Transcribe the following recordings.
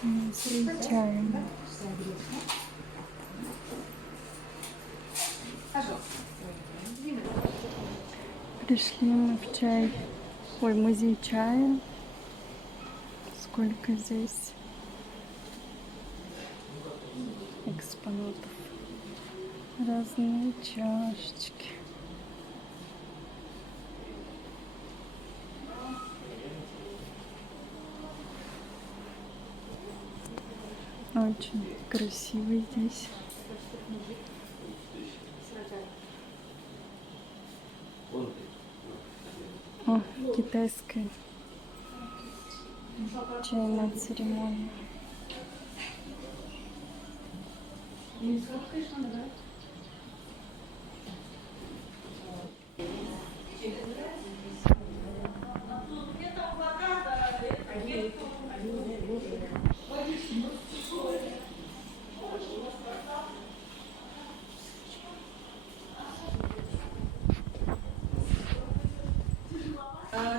С чаем. Пришли мы в чай. Ой, музей чая. Сколько здесь экспонатов. Разные чашечки. Очень красиво здесь. О, китайская чайная церемония.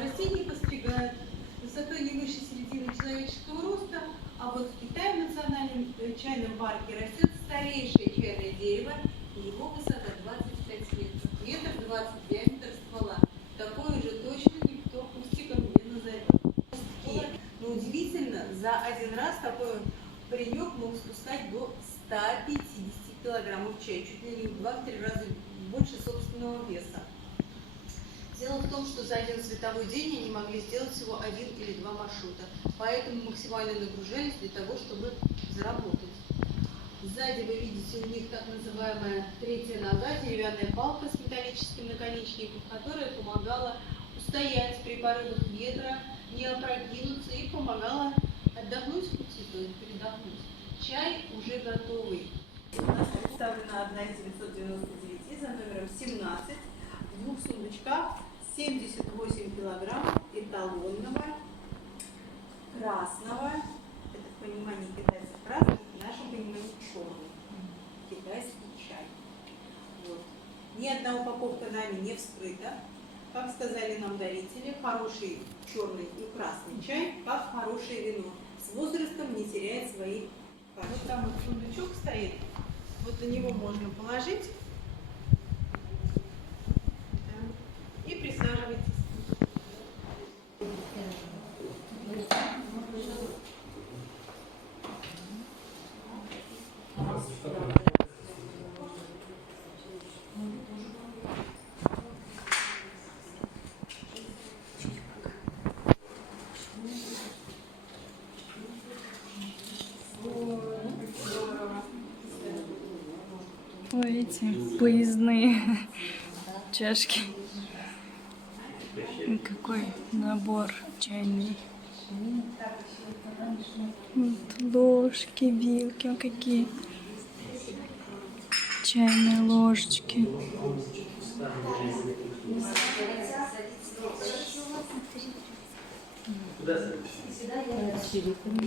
Растения постригают высотой не выше середины человеческого роста, а вот в Китае в национальном чайном парке растет старейшее чайное дерево, и его высота 25 метров, метр 20 диаметр ствола. Такое же точно никто кустиком не назовет. Но удивительно, за один раз такой паренек мог спускать до 150 килограммов чая, чуть ли не в 2-3 раза больше собственного веса. Дело в том, что за один световой день они могли сделать всего 1 или 2 маршрута, поэтому максимально нагружались для того, чтобы заработать. Сзади вы видите у них так называемая третья нога, деревянная палка с металлическим наконечником, которая помогала устоять при порывах ветра, не опрокинуться и помогала отдохнуть в пути, то есть передохнуть. Чай уже готовый. У нас представлена одна из 999 за номером 17 в 2 сундучках. 78 килограмм эталонного, красного, это в понимании китайцев красный, в нашем понимании черный, китайский чай. Вот. Ни одна упаковка нами не вскрыта. Как сказали нам дарители, хороший черный и красный чай, как хорошее вино, с возрастом не теряет своих качеств. Вот там вот сундучок стоит, вот на него можно положить. И присаживайтесь. Ой, эти поездные чашки. И какой набор чайный. Вот ложки, вилки, вот какие чайные ложечки.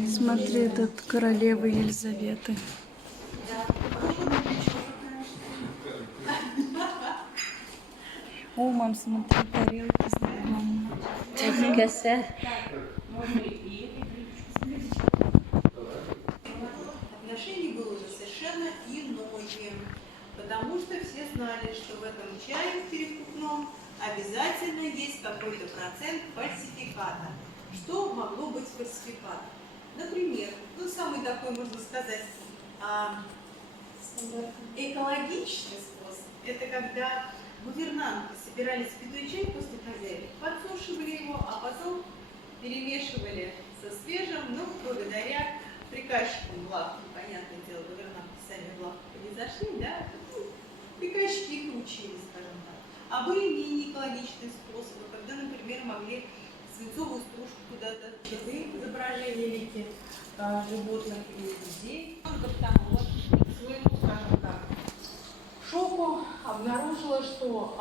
Смотри, этот королевы Елизаветы. О, мам, смотри, тарелки знакомые. Отношение было уже совершенно иное, потому что все знали, что в этом чае перекупном обязательно есть какой-то процент фальсификата. Что могло быть фальсификатом? Например, ну самый такой, можно сказать, экологичный способ, это когда гувернантки собирали спитой чай после хозяев, подсушивали его, а потом перемешивали со свежим, но благодаря приказчикам в лавке, понятное дело, гувернантки сами в лавку не зашли, да, приказчики их учили, скажем так. А были менее экологичные способы, когда, например, могли свинцовую стружку куда-то, изображения лики животных и людей. Только потому, к своему, скажем так, шоку обнаружила, что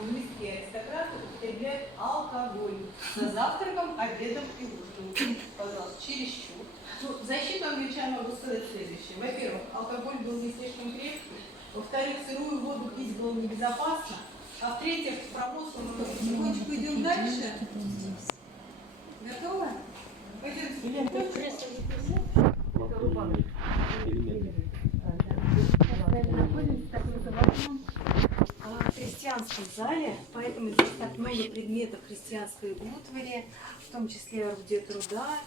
английские аристократы употребляют алкоголь за завтраком, обедом и ужином. Пожалуйста, чересчур. Ну, в защиту англичан могу сказать следующее. Во-первых, алкоголь был не слишком крепкий. Во-вторых, сырую воду пить было небезопасно. А в-третьих, промозгло мы потихонечку идем дальше. Готовы? Пойдемте. находимся в так называемом христианском зале, поэтому здесь так много предметов христианской утвари, в том числе орудия труда.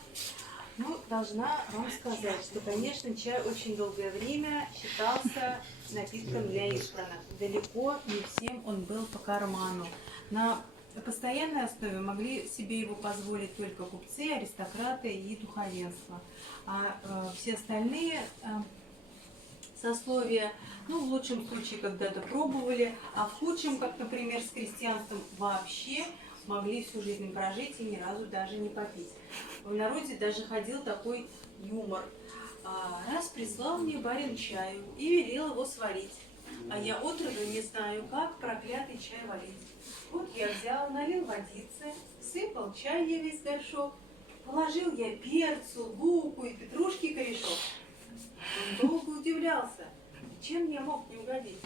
Ну, должна вам сказать, что, конечно, чай очень долгое время считался напитком для избранных. Далеко не всем он был по карману. На постоянной основе могли себе его позволить только купцы, аристократы и духовенство. А все остальные сословия, ну, в лучшем случае, когда-то пробовали, а в худшем, как, например, с крестьянством, вообще могли всю жизнь прожить и ни разу даже не попить. В народе даже ходил такой юмор. Раз прислал мне барин чаю и велел его сварить, а я отроду не знаю, как проклятый чай варить. Вот я взял, налил водицы, сыпал чай я весь горшок, положил я перцу, луку и петрушки корешок. Он долго удивлялся, чем я мог не угодить.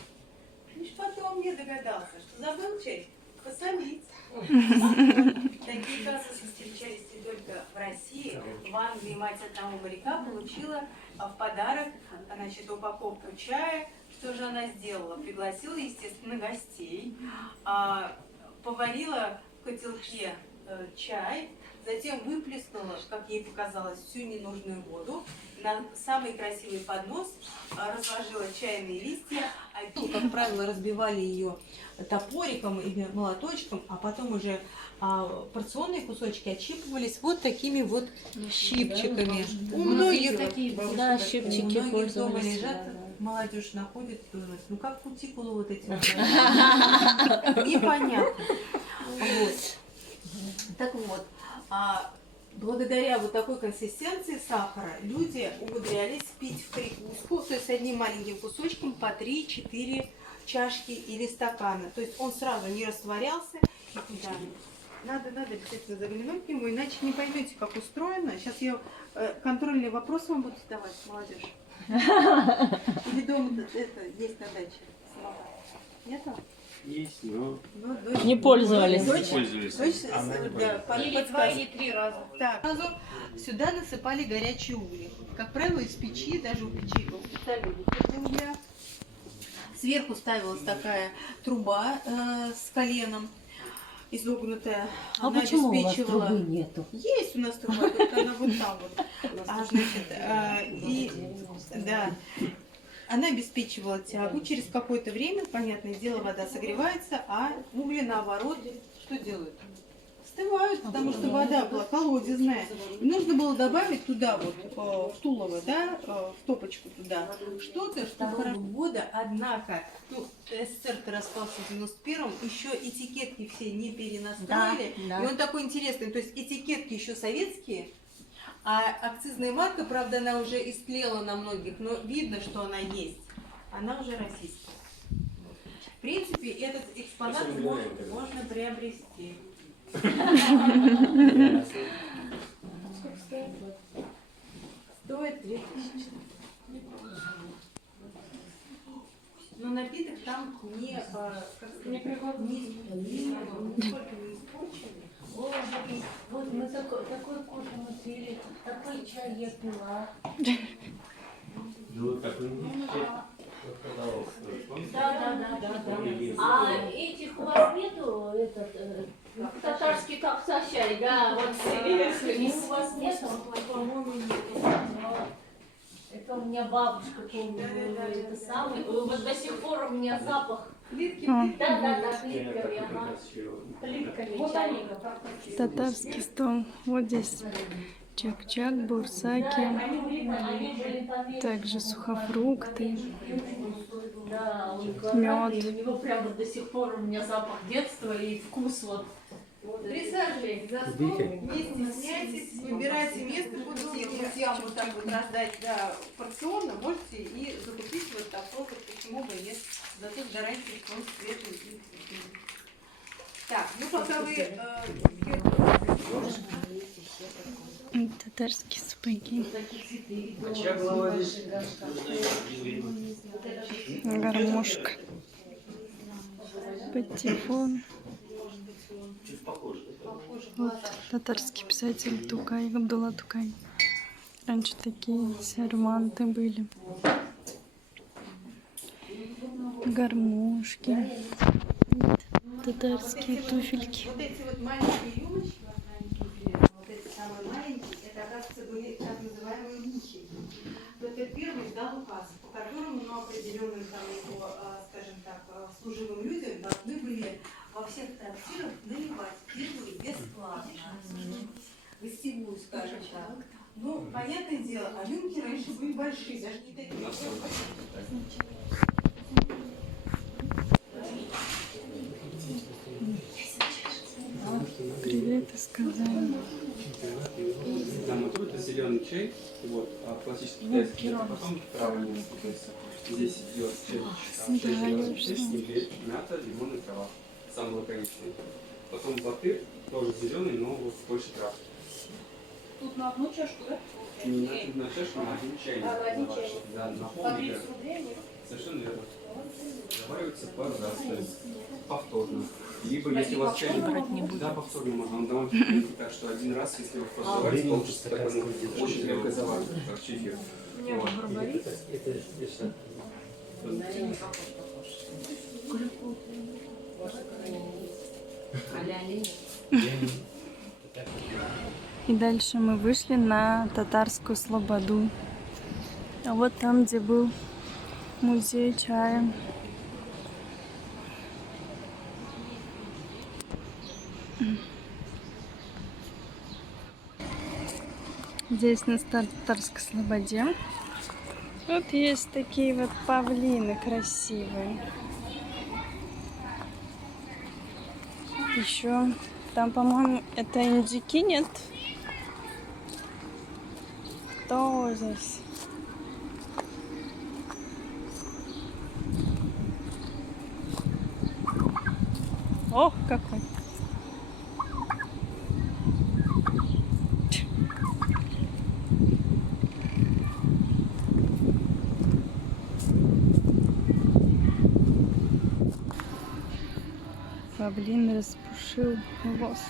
Лишь потом мне догадался, что забыл чай посолить. Такие казусы встречались не только в России. В Англии мать одного моряка получила в подарок, значит, упаковку чая. Что же она сделала? Пригласила, естественно, гостей, поварила в котелке чай, затем выплеснула, как ей показалось, всю ненужную воду, на самый красивый поднос разложила чайные листья, как правило, разбивали ее топориком или молоточком, а потом уже порционные кусочки отщипывались вот такими вот щипчиками. У многих такие, да, щипчики у многих дома пользовались. лежат, молодежь находит, думает, ну как кутикулу вот эти вот. Непонятно. Вот. Так вот, благодаря вот такой консистенции сахара люди умудрялись пить в прикуску, то есть одним маленьким кусочком по 3-4 чашки или стакана. То есть он сразу не растворялся. Да. Надо обязательно заглянуть к нему, иначе не поймете, как устроено. Сейчас я контрольные вопросы вам буду задавать, молодежь. Или дома это есть на даче? Нету? Есть, но Не пользовались. не пользуюсь. Она не пользуется. Или 2, или 3 раза. Так, сразу сюда насыпали горячие угли. Как правило, из печи, даже у печи был специальный буфет для угля. Сверху ставилась такая труба с коленом, изогнутая. А Она почему у вас обеспечивала... трубы нету? Есть у нас труба, только она вот там вот. Да. Она обеспечивала тягу. Через какое-то время, понятное дело, вода согревается, а угли, наоборот, что делают? Остывают, потому что вода была колодезная. И нужно было добавить туда, вот, в тулово, да, в топочку туда, что-то, что года, однако, ну, СССР-то распался в 91-м, еще этикетки все не перенастроили. Да. И он такой интересный, то есть этикетки еще советские, а акцизная марка, правда, она уже истлела на многих, но видно, что она есть. Она уже российская. В принципе, этот экспонат можно приобрести. Стоит 2000. Но напиток там не сколько не испорченный. Вот мы такой кофе мы пили, такой чай я пила. Ну, вот как индийский продавался. Да. А этих у вас нету, татарский капса чай, да, вот сибирский, у вас нету? По-моему, нет. Это у меня бабушка помнит, это самый, вот до сих пор у меня запах. Плитки, Да, Я плитками, так ага. красиво. Плитками чайников. Татарский стол. Вот здесь чак-чак, бурсаки, Они были также сухофрукты. Да, он Мёд. квадратный, у него прямо до сих пор у меня запах детства и вкус вот. Присаживайтесь за стол, не стесняйтесь, выбирайте место, будете друзьям вот так вот раздать, да, порционно, можете и закупить вот такой вот, почему бы нет, зато гарантия, что он свежий и вкусный. Так, ну пока вы Татарские сапоги. Гармошка. Патефон. Чуть похоже. Вот татарский писатель Тукай, Абдулла Тукай. Раньше такие серванты были. Гармошки. Татарские туфельки. Вот эти вот маленькие юбочки, вот эти самые маленькие, это, оказывается, были так называемые мухи. Это первый издал указ, по которому, ну, определенным там его, скажем так, служивым людям должны были во всех трактирах наливать первую бесплатно. Гостевую, скажем так. Ну, понятное дело, а рынки раньше были большие, даже не такие. Привет и сказали. Там вот это зеленый чай, вот, а классический китайский, а потом травы. Здесь идет зеленый чай, снег, мята, лимон и трава. Самый лаконичный. Потом батыр, тоже зеленый, но вот больше трав. Тут на одну чашку, да? Не на чашку, на один чайник. А, на один чайник. Да, на По полный 30 литр. рублей нет? Совершенно верно. Добавляется пару раз, то есть повторно. Либо если у вас повторно чайник... брать не Да, повторно можно. Он довольно тонкий, так что один раз, если вы просто заварите, получится такой, ну, очень легкая заварка, как чефир. Вот. И дальше мы вышли на Татарскую Слободу. А вот там, где был музей чая. Здесь на Татарской Слободе. Вот есть такие вот павлины красивые. Еще там, по-моему, это индюки, нет? Кто здесь? Ох, какой! Павлин распушил хвост.